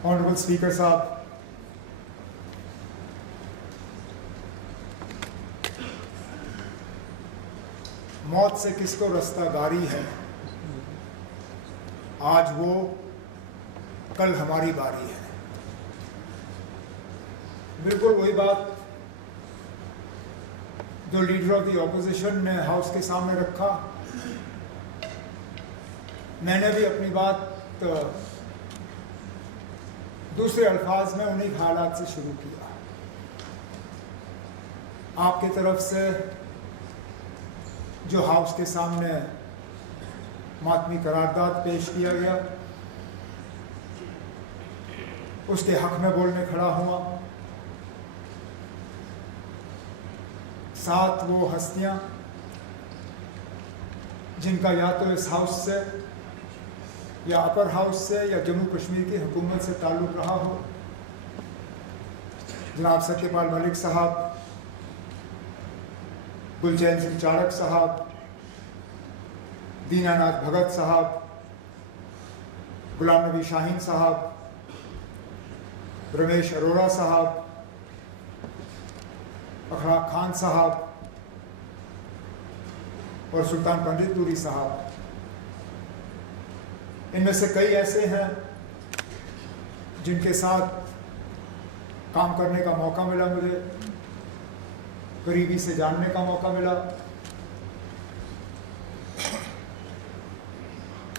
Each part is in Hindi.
ऑनरेबल स्पीकर साहब, मौत से किसको रास्तागारी है, आज वो कल हमारी बारी है। बिल्कुल वही बात जो लीडर ऑफ द ऑपोजिशन ने हाउस के सामने रखा, मैंने भी अपनी बात दूसरे अल्फाज में उन्हीं हालात से शुरू किया। आपकी तरफ से जो हाउस के सामने मातमी करारदाद पेश किया गया, उसके हक में बोलने खड़ा हुआ। साथ वो हस्तियां जिनका या तो इस हाउस से या अपर हाउस से या जम्मू कश्मीर की हुकूमत से ताल्लुक़ रहा हो, जनाब सत्यपाल मलिक साहब, गुलचैन सिंह चाड़क साहब, दीनानाथ भगत साहब, गुलाम नबी शाहीन साहब, रमेश अरोड़ा साहब, अखलाक खान साहब और सुल्तान पंडित नूरी साहब। इनमें से कई ऐसे हैं जिनके साथ काम करने का मौका मिला, मुझे करीबी से जानने का मौका मिला।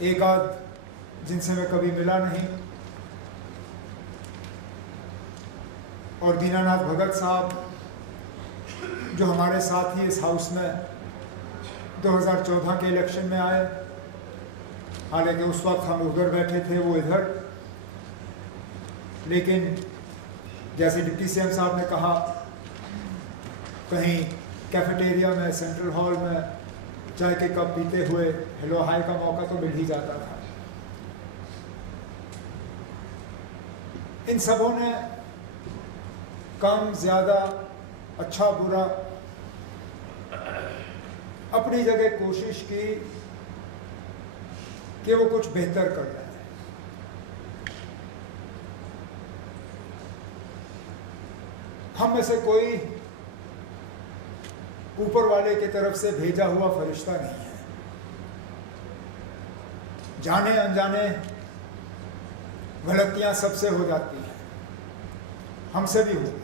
एक आध जिनसे मैं कभी मिला नहीं, और दीनानाथ भगत साहब जो हमारे साथ ही इस हाउस में 2014 के इलेक्शन में आए, हालांकि उस वक्त हम उधर बैठे थे, वो इधर। लेकिन जैसे डिप्टी सीएम साहब ने कहा, कहीं कैफेटेरिया में, सेंट्रल हॉल में चाय के कप पीते हुए हेलो हाय का मौका तो मिल ही जाता था। इन सबों ने कम ज़्यादा, अच्छा बुरा, अपनी जगह कोशिश की कि वो कुछ बेहतर कर रहे हैं। हम में से कोई ऊपर वाले की तरफ से भेजा हुआ फरिश्ता नहीं है। जाने अनजाने गलतियां सबसे हो जाती हैं, हमसे भी होगी।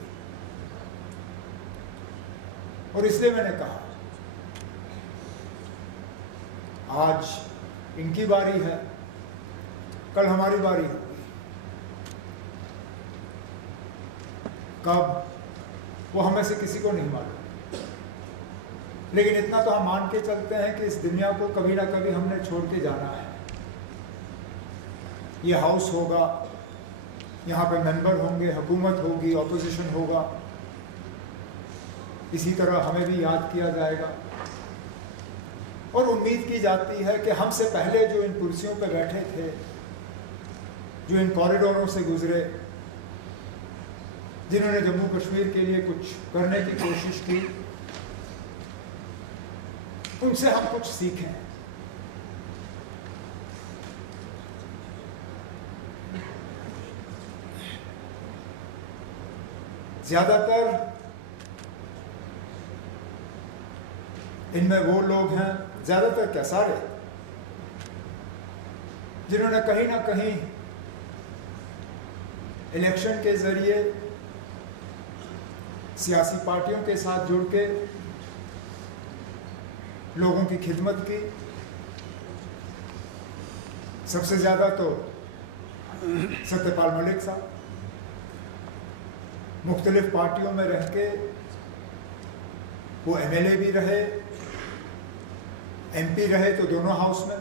और इसलिए मैंने कहा आज इनकी बारी है, कल हमारी बारी होगी। कब, वो हमें से किसी को नहीं मालूम। लेकिन इतना तो हम मान के चलते हैं कि इस दुनिया को कभी ना कभी हमने छोड़ के जाना है। ये हाउस होगा, यहाँ पे मेंबर होंगे, हुकूमत होगी, ऑपोजिशन होगा। इसी तरह हमें भी याद किया जाएगा और उम्मीद की जाती है कि हमसे पहले जो इन कुर्सियों पर बैठे थे, जो इन कॉरिडोरों से गुजरे, जिन्होंने जम्मू कश्मीर के लिए कुछ करने की कोशिश की, उनसे हम कुछ सीखें। ज्यादातर इनमें वो लोग हैं, ज्यादातर क्या सारे, जिन्होंने कहीं ना कहीं इलेक्शन के जरिए सियासी पार्टियों के साथ जुड़ के लोगों की खिदमत की। सबसे ज़्यादा तो सत्यपाल मलिक साहब मुख्तलिफ पार्टियों में रह के वो एमएलए भी रहे, एमपी रहे तो दोनों हाउस में,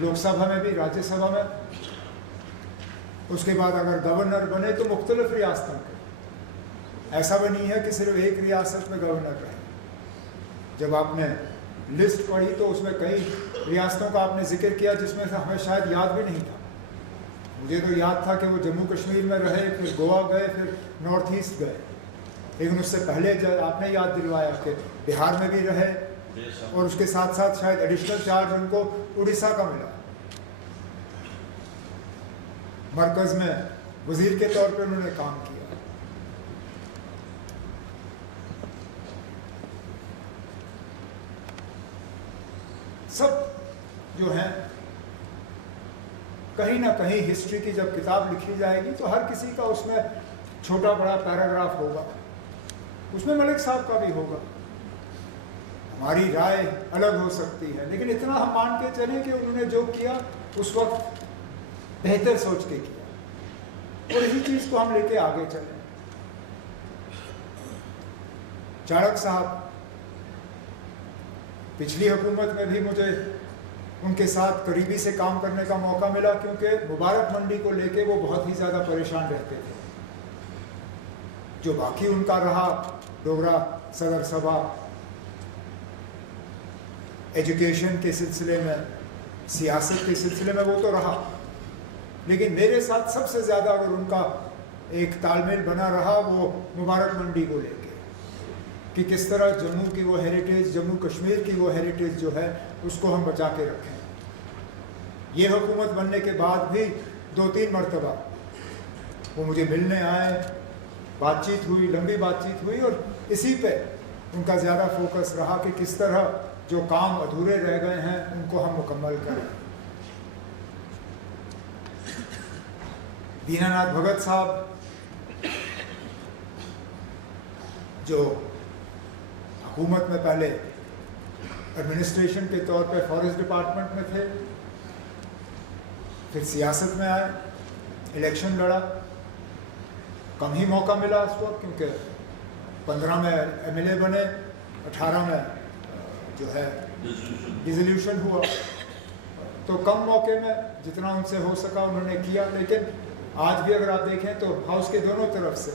लोकसभा में भी, राज्यसभा में। उसके बाद अगर गवर्नर बने तो मुख्तलिफ रियासतों के, ऐसा भी नहीं है कि सिर्फ एक रियासत में गवर्नर रहे। जब आपने लिस्ट पढ़ी तो उसमें कई रियासतों का आपने जिक्र किया जिसमें से हमें शायद याद भी नहीं था। मुझे तो याद था कि वो जम्मू कश्मीर में रहे, फिर गोवा गए, फिर नॉर्थ ईस्ट गए। लेकिन उससे पहले जब आपने याद दिलवाया कि बिहार में भी रहे और उसके साथ साथ शायद एडिशनल चार्ज उनको उड़ीसा का मिला। मरकज़ में वजीर के तौर पे उन्होंने काम किया। सब जो है कहीं ना कहीं हिस्ट्री की जब किताब लिखी जाएगी तो हर किसी का उसमें छोटा बड़ा पैराग्राफ होगा, उसमें मलिक साहब का भी होगा। हमारी राय अलग हो सकती है, लेकिन इतना हम मान के चलें कि उन्होंने जो किया उस वक्त बेहतर सोच के किया, और इसी चीज को हम लेके आगे चलें। चाणक्य साहब, पिछली हुकूमत में भी मुझे उनके साथ करीबी से काम करने का मौका मिला, क्योंकि मुबारक मंडी को लेके वो बहुत ही ज़्यादा परेशान रहते थे। जो बाकी उनका रहा डोगरा सदर सभा, एजुकेशन के सिलसिले में, सियासत के सिलसिले में, वो तो रहा, लेकिन मेरे साथ सबसे ज़्यादा अगर उनका एक तालमेल बना रहा वो मुबारक मंडी को लेके, कि किस तरह जम्मू की वो हेरिटेज, जम्मू कश्मीर की वो हेरिटेज जो है उसको हम बचा के रखें। ये हुकूमत बनने के बाद भी 2-3 मरतबा वो मुझे मिलने आए, बातचीत हुई, लंबी बातचीत हुई, और इसी पे उनका ज़्यादा फोकस रहा कि किस तरह जो काम अधूरे रह गए हैं उनको हम मुकम्मल करें। दीनानाथ भगत साहब जो हुकूमत में पहले एडमिनिस्ट्रेशन के तौर पे फॉरेस्ट डिपार्टमेंट में थे, फिर सियासत में आए, इलेक्शन लड़ा, कम ही मौका मिला उस वक्त, क्योंकि 15 में एमएलए बने, 18 में जो है डिसोल्यूशन हुआ, तो कम मौके में जितना उनसे हो सका उन्होंने किया। लेकिन आज भी अगर आप देखें तो हाउस के दोनों तरफ से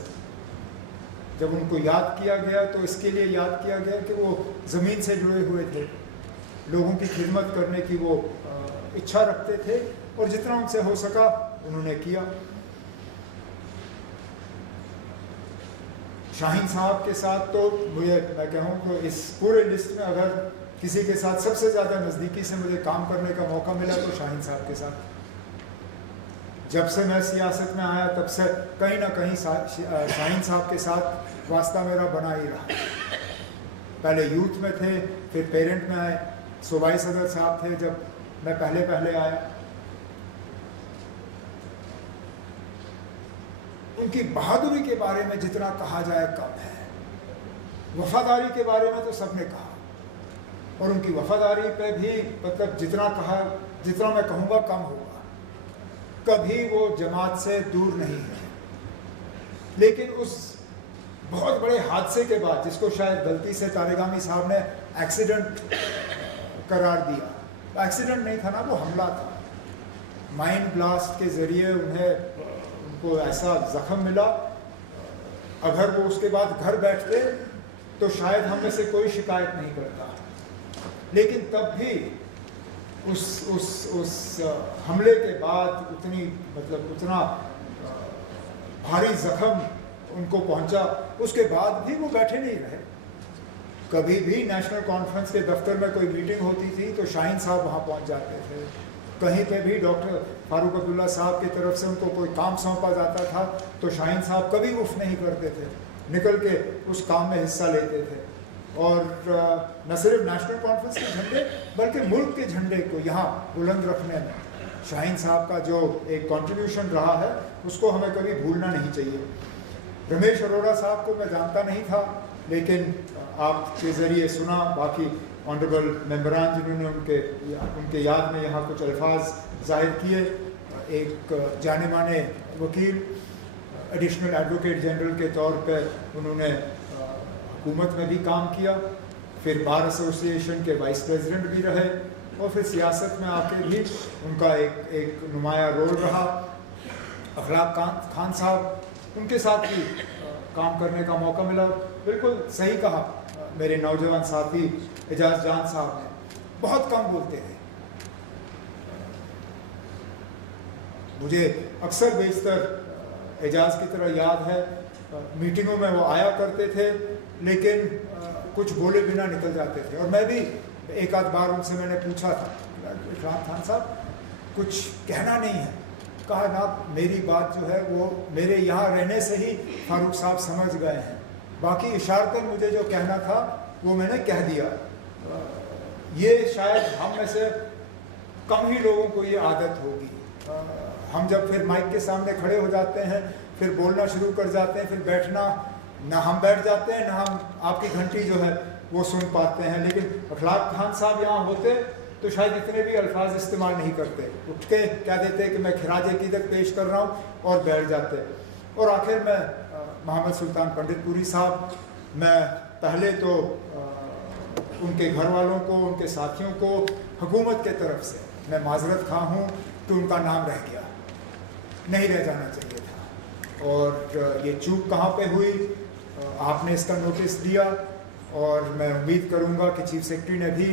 जब उनको याद किया गया तो इसके लिए याद किया गया कि वो ज़मीन से जुड़े हुए थे, लोगों की खिदमत करने की वो इच्छा रखते थे, और जितना उनसे हो सका उन्होंने किया। शाहीन साहब के साथ तो मैं कहूँ तो इस पूरे लिस्ट में अगर किसी के साथ सबसे ज़्यादा नज़दीकी से मुझे काम करने का मौका मिला तो शाहीन साहब के साथ। जब से मैं सियासत में आया तब से कहीं ना कहीं शाहीन साहब के साथ वास्ता मेरा बना ही रहा। पहले यूथ में थे, फिर पेरेंट में आए, सूबाई सदर साहब थे जब मैं पहले आया। उनकी बहादुरी के बारे में जितना कहा जाए कम है, वफादारी के बारे में तो सबने कहा, और उनकी वफादारी पे भी मतलब जितना कहा, जितना मैं कहूँगा कम होगा। कभी वो जमात से दूर नहीं है, लेकिन उस बहुत बड़े हादसे के बाद, जिसको शायद गलती से तारेगामी साहब ने एक्सीडेंट करार दिया, एक्सीडेंट नहीं था ना, वो हमला था। माइंड ब्लास्ट के ज़रिए उनको ऐसा जख्म मिला, अगर वो उसके बाद घर बैठते तो शायद हम में से कोई शिकायत नहीं करता, लेकिन तब भी उस हमले के बाद उतना भारी जख्म उनको पहुंचा, उसके बाद भी वो बैठे नहीं रहे। कभी भी नेशनल कॉन्फ्रेंस के दफ्तर में कोई मीटिंग होती थी तो शाहीन साहब वहाँ पहुँच जाते थे। कहीं पे भी डॉक्टर फारूक अब्दुल्ला साहब की तरफ से उनको कोई काम सौंपा जाता था तो शाहीन साहब कभी उफ नहीं करते थे, निकल के उस काम में हिस्सा लेते थे। और न सिर्फ नेशनल कॉन्फ्रेंस के झंडे बल्कि मुल्क के झंडे को यहाँ बुलंद रखने में शाहीन साहब का जो एक कंट्रीब्यूशन रहा है उसको हमें कभी भूलना नहीं चाहिए। रमेश अरोड़ा साहब को मैं जानता नहीं था, लेकिन आपके ज़रिए सुना, बाकी ऑनरेबल मेंबरान जिन्होंने उनके याद में यहाँ कुछ अल्फाज जाहिर किए। एक जाने माने वकील, एडिशनल एडवोकेट जनरल के तौर पर उन्होंने हुकूमत में भी काम किया, फिर बार एसोसिएशन के वाइस प्रेसिडेंट भी रहे, और फिर सियासत में आके भी उनका एक नुमाया रोल रहा। अखलाक खान साहब, उनके साथ भी काम करने का मौका मिला। बिल्कुल सही कहा मेरे नौजवान साथी एजाज जान साहब ने, बहुत कम बोलते थे। मुझे अक्सर बेशतर एजाज की तरह याद है, मीटिंगों में वो आया करते थे लेकिन कुछ बोले बिना निकल जाते थे। और मैं भी एक आध बार उनसे मैंने पूछा था, इकराम खान साहब कुछ कहना नहीं है, कहा ना मेरी बात जो है वो मेरे यहाँ रहने से ही फारूक साहब समझ गए हैं, बाकी इशारतन मुझे जो कहना था वो मैंने कह दिया। ये शायद हम में से कम ही लोगों को ये आदत होगी। हम जब फिर माइक के सामने खड़े हो जाते हैं, फिर बोलना शुरू कर जाते हैं, फिर बैठना, ना हम बैठ जाते हैं ना हम आपकी घंटी जो है वो सुन पाते हैं। लेकिन अखलाक खान साहब यहाँ होते तो शायद इतने भी अल्फाज इस्तेमाल नहीं करते, उठ के कह देते कि मैं खिराज अकीदत पेश कर रहा हूँ और बैठ जाते। और आखिर में मोहम्मद सुल्तान पंडितपुरी साहब, मैं पहले तो उनके घर वालों को, उनके साथियों को हुकूमत के तरफ से मैं माजरत खा हूँ कि उनका नाम रह गया, नहीं रह जाना चाहिए था। और ये चूक कहाँ पे हुई, आपने इसका नोटिस दिया और मैं उम्मीद करूँगा कि चीफ सेक्रेटरी ने भी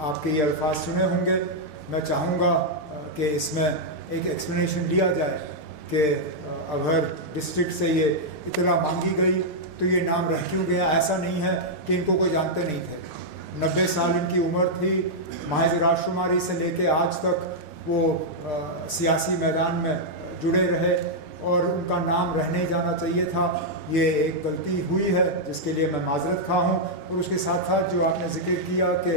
आपके ये अल्फाज सुने होंगे। मैं चाहूँगा कि इसमें एक एक्सप्लेनेशन लिया जाए कि अगर डिस्ट्रिक्ट से ये इतला मांगी गई तो ये नाम रह क्यों गया। ऐसा नहीं है कि इनको कोई जानते नहीं थे, 90 साल इनकी उम्र थी, महज राजकुमारी से लेके आज तक वो सियासी मैदान में जुड़े रहे और उनका नाम रहने जाना चाहिए था। ये एक गलती हुई है जिसके लिए मैं माजरत खा हूँ। और उसके साथ साथ जो आपने जिक्र किया कि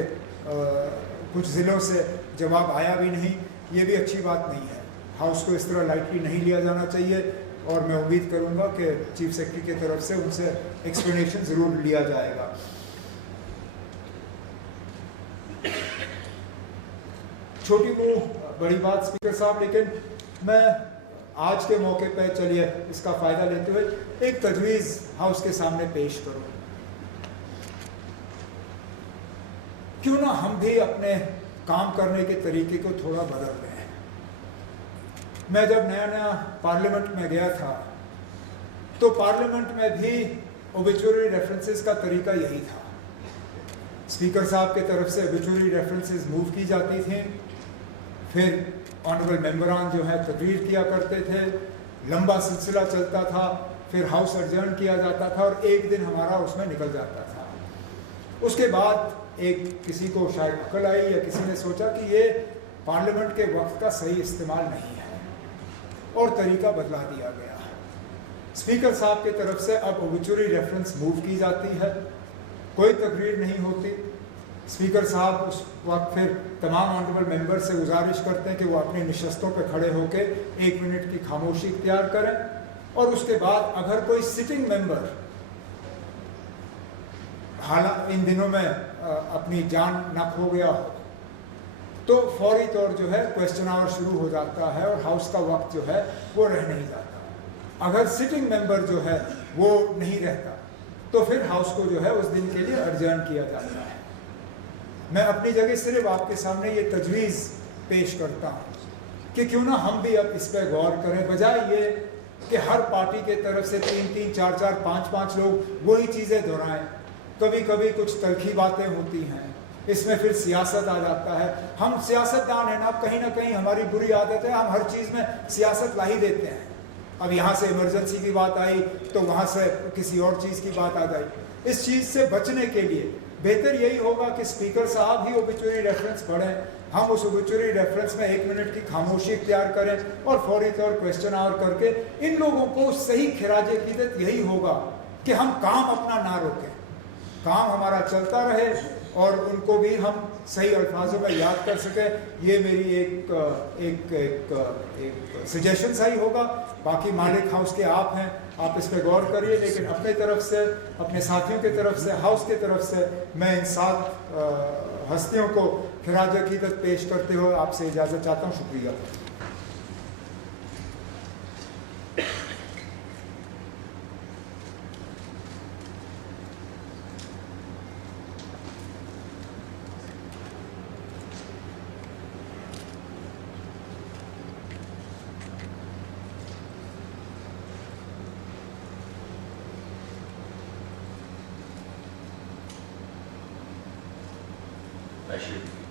कुछ ज़िलों से जवाब आया भी नहीं, ये भी अच्छी बात नहीं है। हाउस को इस तरह लाइटली नहीं लिया जाना चाहिए और मैं उम्मीद करूँगा कि चीफ सेक्रेटरी की तरफ से उनसे एक्सप्लेनेशन ज़रूर लिया जाएगा। छोटी मुँह बड़ी बात स्पीकर साहब, लेकिन मैं आज के मौके पर चलिए इसका फ़ायदा लेते हुए एक तजवीज़ हाउस के सामने पेश करूँ। क्यों ना हम भी अपने काम करने के तरीके को थोड़ा बदल रहे हैं। मैं जब नया नया पार्लियामेंट में गया था तो पार्लियामेंट में भी ओबिचुरी रेफरेंसेस का तरीका यही था। स्पीकर साहब की तरफ से ओबिचुरी रेफरेंसेस मूव की जाती थी, फिर ऑनरेबल मेंबरान जो है तकरीर किया करते थे, लंबा सिलसिला चलता था, फिर हाउस एडजर्न किया जाता था और एक दिन हमारा उसमें निकल जाता था। उसके बाद एक किसी को शायद अकल आई या किसी ने सोचा कि ये पार्लियामेंट के वक्त का सही इस्तेमाल नहीं है और तरीका बदला दिया गया। स्पीकर साहब की तरफ से अब ओबिचुरी रेफरेंस मूव की जाती है, कोई तकरीर नहीं होती। स्पीकर साहब उस वक्त फिर तमाम ऑनरेबल मेंबर से गुजारिश करते हैं कि वो अपनी नशस्तों पर खड़े होकर 1 मिनट की खामोशी इख्तियार करें और उसके बाद अगर कोई सिटिंग मेंबर हालांकि इन दिनों में अपनी जान न खो गया हो तो फौरी तौर जो है क्वेश्चन आवर शुरू हो जाता है और हाउस का वक्त जो है वो रह नहीं जाता। अगर सिटिंग मेंबर जो है वो नहीं रहता तो फिर हाउस को जो है उस दिन के लिए एडजर्न किया जाता है। मैं अपनी जगह सिर्फ आपके सामने ये तजवीज़ पेश करता हूँ कि क्यों ना हम भी अब इस पर गौर करें, बजाय ये कि हर पार्टी के तरफ से 3-3, 4-4, 5-5 लोग वही चीज़ें दोहराएं। कभी कभी कुछ तलखी बातें होती हैं, इसमें फिर सियासत आ जाता है। हम सियासतदान हैं ना, कहीं हमारी बुरी आदत है, हम हर चीज़ में सियासत ला ही देते हैं। अब यहाँ से इमरजेंसी की बात आई तो वहाँ से किसी और चीज़ की बात आ गई। इस चीज़ से बचने के लिए बेहतर यही होगा कि स्पीकर साहब ही ओबिचुरी रेफरेंस पढ़ें, हम उस ओबिचुरी रेफरेंस में 1 मिनट की खामोशी इख्तियार करें और फौरी तौर क्वेश्चन आवर करके इन लोगों को सही खिराज अकीदत यही होगा कि हम काम अपना ना रोकें, काम हमारा चलता रहे और उनको भी हम सही अल्फाजों में याद कर सकें। ये मेरी एक सजेशन सही होगा। बाकी मालिक हाउस के आप हैं, आप इस पर गौर करिए, लेकिन अपने तरफ से, अपने साथियों की तरफ से, हाउस की तरफ से मैं इन 7 हस्तियों को खिराज अकीदत पेश करते हुए आपसे इजाज़त चाहता हूँ। शुक्रिया। I should